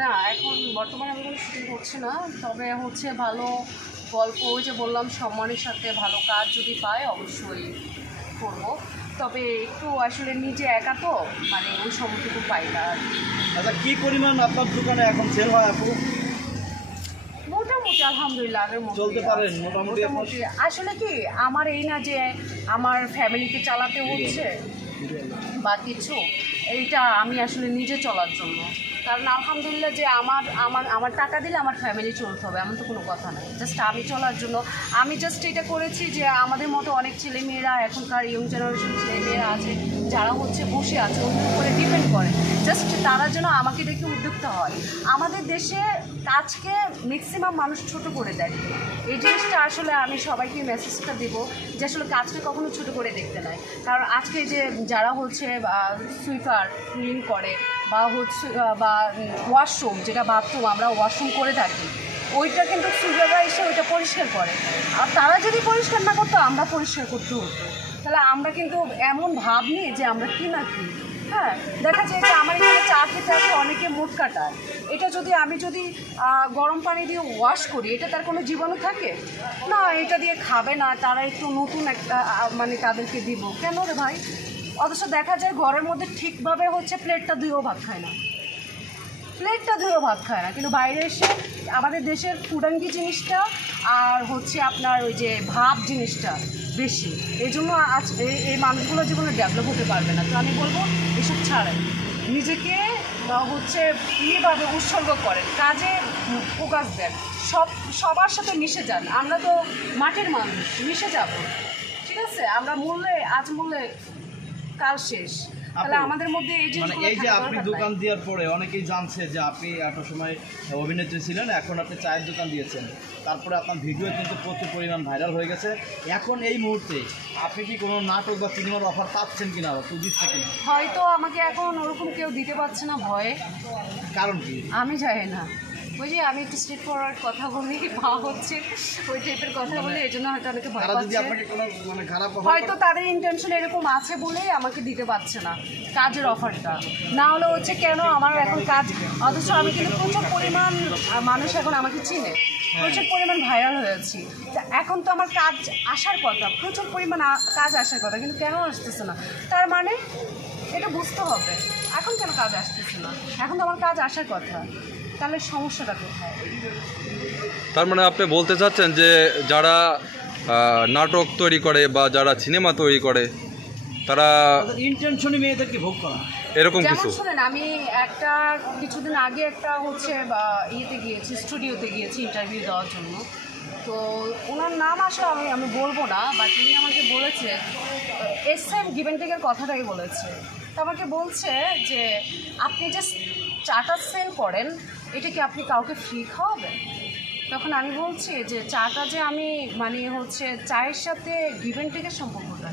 না, এখন বর্তমানে আমি কোনো শুটিং করছি না, তবে হচ্ছে ভালো গল্প, ওই যে বললাম সম্মানের সাথে ভালো কাজ যদি পাই অবশ্যই করব। তবে একটু আসলে নিজে একা তো মানে ওই সময়টুকু পাই না। আচ্ছা, কী পরিমাণ আপনার দোকানে এখন সেল হয় আপু? মোটামুটি আলহামদুলিল্লাহ আগের মতো চলতে পারেন মোটামুটি? আসলে কি আমার এই না যে আমার ফ্যামিলিকে চালাতে হচ্ছে বা কিছু, এইটা আমি আসলে নিজে চলার জন্য। কারণ আলহামদুলিল্লাহ যে আমার আমার আমার টাকা দিলে আমার ফ্যামিলি চলতে হবে এমন তো কোনো কথা নেই, জাস্ট আমি চলার জন্য। আমি জাস্ট এটা করেছি যে আমাদের মতো অনেক ছেলেমেয়েরা এখনকার ইয়ং জেনারেশন ছেলেমেয়েরা আছে যারা হচ্ছে বসে আছে ওদের উপরে ডিপেন্ড করে, জাস্ট তারা যেন আমাকে দেখে উদ্যোক্তা হয়। আমাদের দেশে কাজকে ম্যাক্সিমাম মানুষ ছোট করে দেয়, এই জিনিসটা আসলে আমি সবাইকে মেসেজটা দেবো যে আসলে কাজকে কখনো ছোট করে দেখতে নাই। কারণ আজকে যে যারা হচ্ছে সুইপার ক্লিন করে বা হচ্ছে বা ওয়াশরুম, যেটা বাথরুম আমরা ওয়াশরুম করে থাকি, ওইটা কিন্তু সুইপাররা এসে ওইটা পরিষ্কার করে। আর তারা যদি পরিষ্কার না করতো আমরা পরিষ্কার করতে হতো, তাহলে আমরা কিন্তু এমন ভাব নিই যে আমরা কি না কি। হ্যাঁ, দেখা যায় যে আমার এখানে চা খেতে আসে অনেকে মুখ কাটায়, এটা যদি আমি গরম পানি দিয়ে ওয়াশ করি এটা তার কোনো জীবাণু থাকে না, এটা দিয়ে খাবে না, তারা একটু নতুন একটা মানে তাদেরকে দিব কেন রে ভাই? অথচ দেখা যায় ঘরের মধ্যে ঠিকভাবে হচ্ছে প্লেটটা ধুয়েও ভাত খায় না, কিন্তু বাইরে এসে আমাদের দেশের ফুডাঙ্গি জিনিসটা আর হচ্ছে আপনার ওই যে ভাব জিনিসটা বেশি, এই জন্য আজ এই মানুষগুলো জীবনে ডেভেলপ হতে পারবে না। তো আমি বলবো এসব ছাড়েন, নিজেকে হচ্ছে ইয়েভাবে উৎসর্গ করেন, কাজে ফোকাস দেন, সবার সাথে মিশে যান। আমরা তো মাটির মানুষ, মিশে যাব, ঠিক আছে? আমরা মূল্যে আজ মূল্যে কাল শেষ, তাহলে আমাদের মধ্যে এই যে এই যে আপনি দোকান দেওয়ার পরে অনেকেই জানছে যে আপনি একটা সময় অভিনেত্রী ছিলেন, এখন আপনি চায়ের দোকান দিয়েছেন, তারপরে আপনার ভিডিও কিন্তু প্রচুর পরিমাণ ভাইরাল হয়ে গেছে। এখন এই মুহূর্তে আপনি কি কোনো নাটক বা সিনেমার অফার পাচ্ছেন কিনা, দিচ্ছে কিনা? হয়তো আমাকে এখন ওরকম কেউ দিতে পারছে না ভয়ে। কারণ কি আমি জানি না, ওই যে আমি একটু স্ট্রেট ফরওয়ার্ড কথা বলি বা হচ্ছে ওই টাইপের কথা বলি, এই জন্য হয়তো অনেকে ভয় পাচ্ছে। হয়তো তাদের ইন্টেনশন এরকম আছে বলেই আমাকে দিতে পারছে না কাজের অফারটা, না হলে হচ্ছে কেন আমার এখন কাজ, অথচ আমি কিন্তু প্রচুর পরিমাণ মানুষ এখন আমাকে চিনে, প্রচুর পরিমাণ ভাইরাল হয়েছি, এখন তো আমার কাজ আসার কথা, প্রচুর পরিমাণ কাজ আসার কথা, কিন্তু কেন আসতেছে না? তার মানে এটা বুঝতে হবে এখন কেন কাজ আসতেছে না, এখন তো আমার কাজ আসার কথা, তাহলে সমস্যাটা কোথায়? তার মানে আপনি বলতে চাচ্ছেন যে যারা নাটক তৈরি করে বা যারা সিনেমা তৈরি করে তারা ইন্টেনশনে মেয়েদেরকে ভোগ করা এরকম যেমন কিছু? শুনেন, আমি কিছুদিন আগে একটা হচ্ছে ইয়েতে গিয়েছি, স্টুডিওতে গিয়েছি ইন্টারভিউ দেওয়ার জন্য। তো ওনার নাম আসলে আমি বলবো না, বাট উনি আমাকে বলেছে SM গিভ অ্যান্ড টেকের কথাটাই বলেছে। তো আমাকে বলছে যে আপনি যে চাটা সেল করেন এটা কি আপনি কাউকে ফ্রি খাওয়াবেন? তখন আমি বলছি যে চাটা যে আমি মানে হচ্ছে চায়ের সাথে গিভ অ্যান্ড টেকের সম্পর্কটা,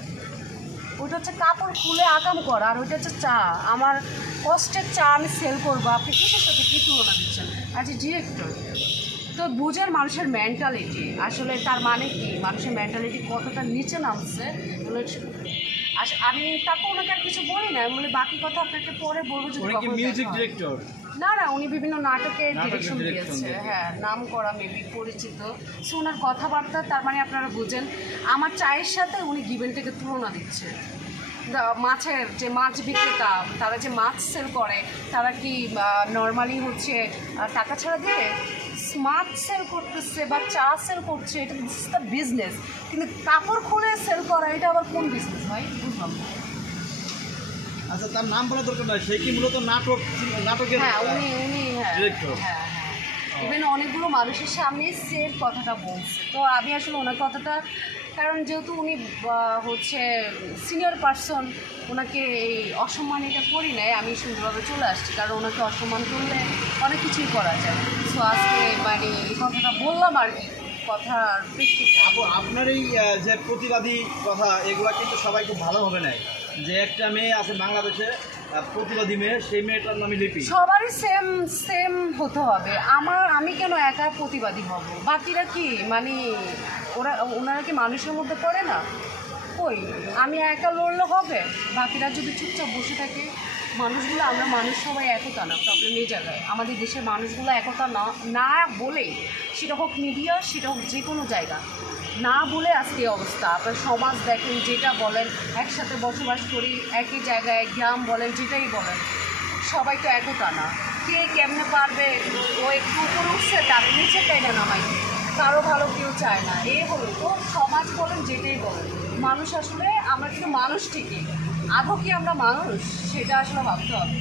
ওইটা হচ্ছে কাপড় খুলে আকাম করা, আর ওইটা হচ্ছে চা, আমার কষ্টের চা আমি সেল করবো, আপনি কিসের সাথে কী তুলনা দিচ্ছেন অ্যাজ এ ডিরেক্টর? তো বুঝেন মানুষের মেন্টালিটি আসলে, তার মানে কি মানুষের মেন্টালিটি কতটা নিচে নামছে। আমি তারপর ওনাকে আর কিছু বলি না, বলে বাকি কথা আপনাকে পরে বলবো যদি মিউজিক ডিরেক্টর। না, উনি বিভিন্ন নাটকে ডিরেকশন দিয়েছে, হ্যাঁ, নাম করা মেবি পরিচিত। সো ওনার কথাবার্তা তার মানে আপনারা বুঝেন আমার চায়ের সাথে উনি গিভ অ্যান্ড টেকের তুলনা দিচ্ছে। মাছের যে মাছ বিক্রেতা, তারা যে মাছ সেল করে তারা কি নর্মালি হচ্ছে টাকা ছাড়া দিয়ে মাছ সেল করতেছে বা চা সেল করছে, এটা দ্য বিজনেস। কিন্তু কাপড় খুলে সেল করা এটা আবার কোন বিজনেস ভাই? বুঝলাম না। আচ্ছা, তার নাম বলা দরকার নয়, সে কি মূলত নাটকের হ্যাঁ উনি ডিরেক্টর। হ্যাঁ, ইভেন অনেকগুলো মানুষের সামনে সেম কথাটা বলছে। তো আমি আসলে ওনার কথাটা, কারণ যেহেতু উনি হচ্ছে সিনিয়র পারসন, ওনাকে এই অসম্মানিটা করি নাই, আমি সুন্দরভাবে চলে আসছি, কারণ ওনাকে অসম্মান করলে অনেক কিছুই করা যায়। সো আজকে মানে এই কথাটা বললাম আর কি, কথার প্রেক্ষিতে। আপনার এই যে প্রতিবাদী কথা, এগুলা কিন্তু সবাই খুব ভালোভাবে নেয়, যে একটা মেয়ে আছে বাংলাদেশে প্রতিবাদী মেয়ে, সেই মেয়েটার নামে লিপি। সবারই সেম হতে হবে। আমি কেন একা প্রতিবাদী হব? বাকিরা কি মানে ওনারা কি মানুষের মধ্যে পড়ে না? কই আমি একা লড়লে হবে? বাকিরা যদি চুপচাপ বসে থাকে মানুষগুলো আমরা মানুষ সবাই একতা না, প্রবলেম এই জায়গায়। আমাদের দেশের মানুষগুলো একতা না না বলে, সেটা হোক মিডিয়া, সেটা হোক যে কোনো জায়গা, না বলে আজকে এই অবস্থা। আপনার সমাজ দেখেন, যেটা বলেন, একসাথে বসবাস করি একই জায়গায়, গ্রাম বলেন, যেটাই বলেন, সবাই তো একতা না। কে কেমনে পারবে, ও একটু উপরে উঠছে তার নিচে টেনে নামাই, কারো ভালো কেউ চায় না। এ হলো তো সমাজ বলেন, যেটাই বলেন, মানুষ আসলে আমরা কিন্তু মানুষ ঠিকই, আদৌ কি আমরা মানুষ সেটা আসলে ভাবতে হবে।